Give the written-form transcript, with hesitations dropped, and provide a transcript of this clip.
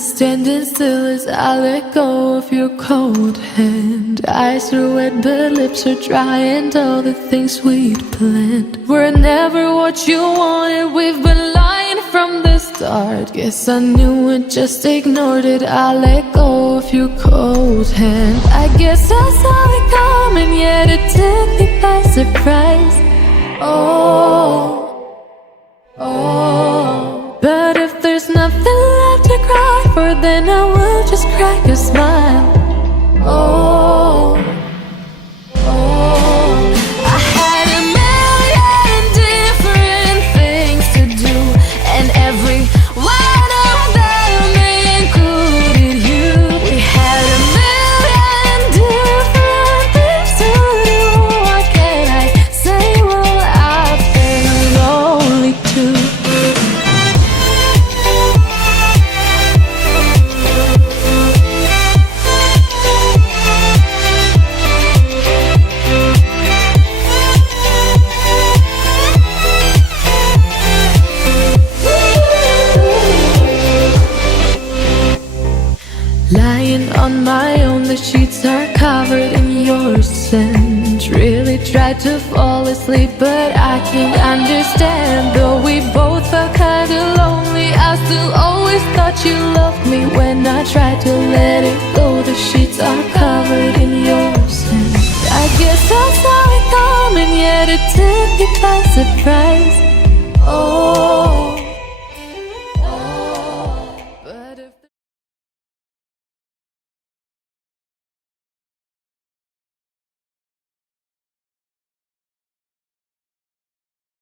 standing still as I let go of your cold hand. Eyes are wet but lips are dry, and all the things we'd planned were never what you wanted. We've been lying from the start. Guess I knew it, just ignored it. I let go of your cold hand. I guess I saw it coming, yet it took me by surprise. But if there's nothing left to cry for, then I will just crack a smile. I had a million different things to do, and every one of them included you. We had a million different things to do. What can I say? Well, I've been lonely too. Lying on my own, the sheets are covered in your scent. Really tried to fall asleep, but I can't understand. Though we both felt kinda lonely, I still always thought you loved me. When I tried to let it go, the sheets are covered in your scent. I guess I saw it coming, yet it took me by surprise.